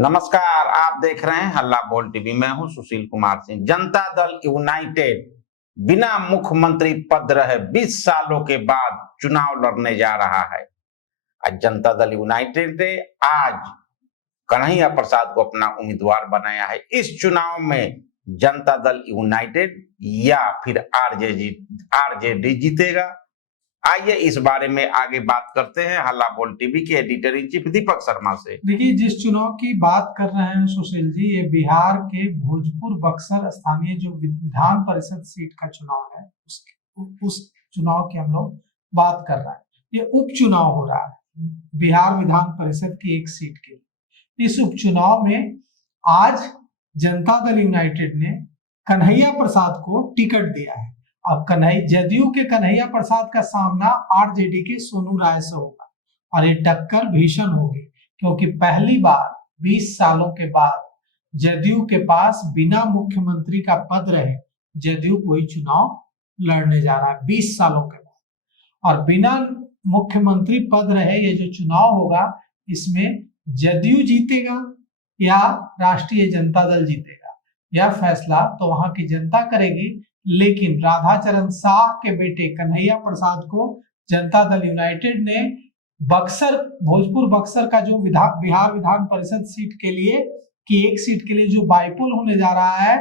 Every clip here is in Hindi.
नमस्कार, आप देख रहे हैं हल्ला बोल टीवी। मैं हूं सुशील कुमार सिंह। जनता दल यूनाइटेड बिना मुख्यमंत्री पद रहे 20 सालों के बाद चुनाव लड़ने जा रहा है। आज जनता दल यूनाइटेड ने आज कन्हैया प्रसाद को अपना उम्मीदवार बनाया है। इस चुनाव में जनता दल यूनाइटेड या फिर आरजेडी जीतेगा। आइए इस बारे में आगे बात करते हैं हल्ला बोल टीवी के editor in chief Deepak Sharma से। देखिए, जिस चुनाव की बात कर रहे हैं सुशील जी, ये बिहार के भोजपुर बक्सर स्थानीय जो विधान परिषद सीट का चुनाव है, उस चुनाव की हम लोग बात कर रहे हैं। ये उपचुनाव हो रहा है बिहार विधान परिषद की एक सीट के लिए। इस उपचुनाव में आज जनता दल यूनाइटेड ने कन्हैया प्रसाद को टिकट दिया है। अब जदयू के कन्हैया प्रसाद का सामना आरजेडी के सोनू राय से होगा और ये टक्कर भीषण होगी, क्योंकि पहली बार 20 सालों के बाद जदयू के पास बिना मुख्यमंत्री का पद रहे जदयू कोई चुनाव लड़ने जा रहा है 20 सालों के बाद। और बिना मुख्यमंत्री पद रहे ये जो चुनाव होगा, इसमें जदयू जीतेगा या राष्ट्रीय जनता दल जीतेगा, यह फैसला तो वहां की जनता करेगी। लेकिन राधाचरण शाह के बेटे कन्हैया प्रसाद को जनता दल यूनाइटेड ने भोजपुर बक्सर का जो बिहार विधान परिषद सीट के लिए एक सीट के लिए जो बाईपोल होने जा रहा है,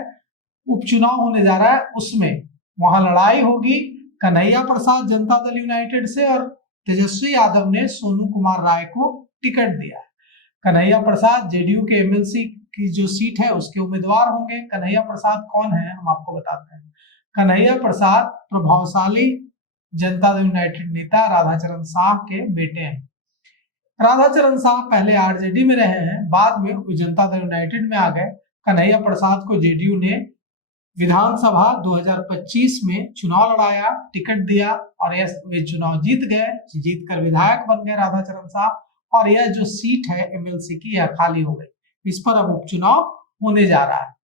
उपचुनाव होने जा रहा है, उसमें वहां लड़ाई होगी कन्हैया प्रसाद जनता दल यूनाइटेड से, और तेजस्वी यादव ने सोनू कुमार राय को टिकट दिया है। कन्हैया प्रसाद जेडीयू के एमएलसी की जो सीट है उसके उम्मीदवार होंगे। कन्हैया प्रसाद कौन है, हम आपको बताते हैं। कन्हैया प्रसाद प्रभावशाली जनता दल यूनाइटेड नेता राधाचरण शाह के बेटे हैं। राधाचरण शाह पहले आरजेडी में रहे हैं, बाद में वो जनता दल यूनाइटेड में आ गए। कन्हैया प्रसाद को जेडीयू ने विधानसभा 2025 में चुनाव लड़ाया, टिकट दिया और ये चुनाव जीत गए। जीतकर विधायक बन गए राधाचरण शाह, और यह जो सीट है एमएलसी की, यह खाली हो गई। इस पर अब उपचुनाव होने जा रहा है।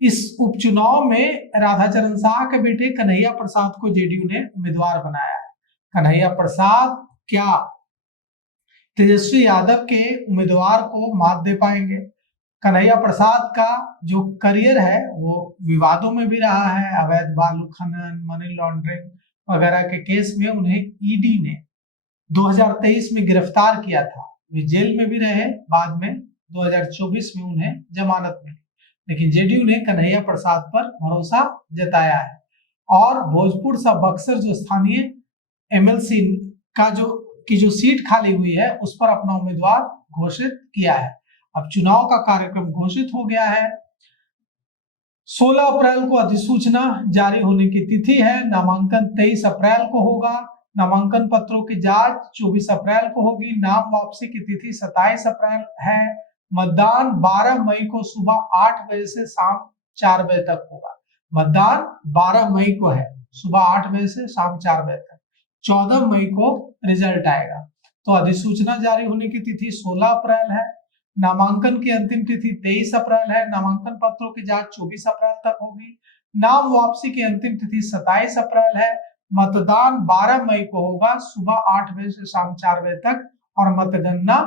इस उपचुनाव में राधाचरण शाह के बेटे कन्हैया प्रसाद को जेडीयू ने उम्मीदवार बनाया है। कन्हैया प्रसाद क्या तेजस्वी यादव के उम्मीदवार को मात दे पाएंगे? कन्हैया प्रसाद का जो करियर है वो विवादों में भी रहा है। अवैध बालू खनन, मनी लॉन्ड्रिंग वगैरह के केस में उन्हें ईडी ने 2023 में गिरफ्तार किया था। वे जेल में भी रहे, बाद में 2024 में उन्हें जमानत मिली। लेकिन जेडीयू ने कन्हैया प्रसाद पर भरोसा जताया है और भोजपुर सा बक्सर जो स्थानीय एमएलसी का जो सीट खाली हुई है, उस पर अपना उम्मीदवार घोषित किया है। अब चुनाव का कार्यक्रम घोषित हो गया है। 16 अप्रैल को अधिसूचना जारी होने की तिथि है। नामांकन 23 अप्रैल को होगा। नामांकन पत्रों की जांच 24 अप्रैल को होगी। नाम वापसी की तिथि 27 अप्रैल है। मतदान 12 मई को सुबह 8 बजे से शाम 4 बजे तक होगा। मतदान 12 मई को है, सुबह 8 बजे से शाम 4 बजे तक। 14 मई को रिजल्ट आएगा। तो अधिसूचना जारी होने की तिथि 16 अप्रैल है। नामांकन की अंतिम तिथि 23 अप्रैल है। नामांकन पत्रों की जांच 24 अप्रैल तक होगी। नाम वापसी की अंतिम तिथि 27 अप्रैल है। मतदान 12 मई को होगा, सुबह 8 बजे से शाम 4 बजे तक, और मतगणना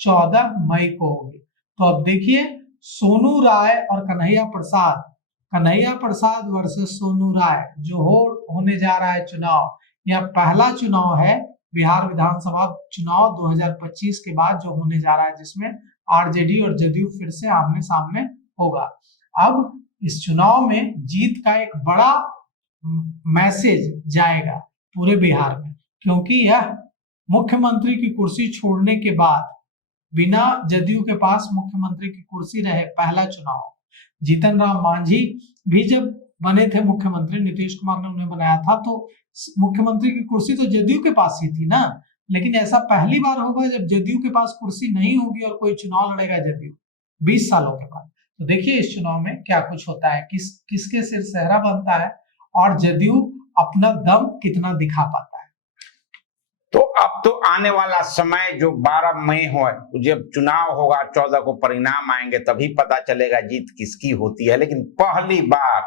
14 मई को होगी। तो अब देखिए, सोनू राय और कन्हैया प्रसाद वर्सेस सोनू राय जो होने जा रहा है चुनाव, यह पहला चुनाव है बिहार विधानसभा चुनाव 2025 के बाद जो होने जा रहा है, जिसमें आरजेडी और जदयू फिर से आमने सामने होगा। अब इस चुनाव में जीत का एक बड़ा मैसेज जाएगा पूरे बिहार में, क्योंकि यह मुख्यमंत्री की कुर्सी छोड़ने के बाद बिना जदयू के पास मुख्यमंत्री की कुर्सी रहे पहला चुनाव। जीतन राम मांझी भी जब बने थे मुख्यमंत्री, नीतीश कुमार ने उन्हें बनाया था, तो मुख्यमंत्री की कुर्सी तो जदयू के पास ही थी ना। लेकिन ऐसा पहली बार होगा जब जदयू के पास कुर्सी नहीं होगी और कोई चुनाव लड़ेगा जदयू 20 सालों के बाद। तो देखिए इस चुनाव में क्या कुछ होता है, किसके सिर सेहरा बनता है और जदयू अपना दम कितना दिखा पाता है। तो अब तो आने वाला समय जो 12 मई हो, जब चुनाव होगा, 14 को परिणाम आएंगे, तभी पता चलेगा जीत किसकी होती है। लेकिन पहली बार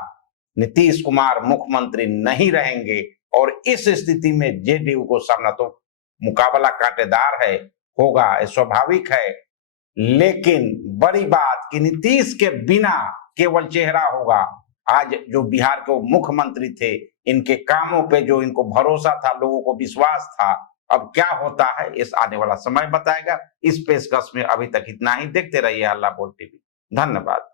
नीतीश कुमार मुख्यमंत्री नहीं रहेंगे और इस स्थिति में जेडीयू को सामना तो मुकाबला कांटेदार है, होगा, स्वाभाविक है। लेकिन बड़ी बात कि नीतीश के बिना केवल चेहरा होगा। आज जो बिहार के मुख्यमंत्री थे, इनके कामों पे जो इनको भरोसा था, लोगों को विश्वास था, अब क्या होता है इस आने वाला समय बताएगा। इस पेशकश में अभी तक इतना ही। देखते रहिए हल्ला बोल टीवी। धन्यवाद।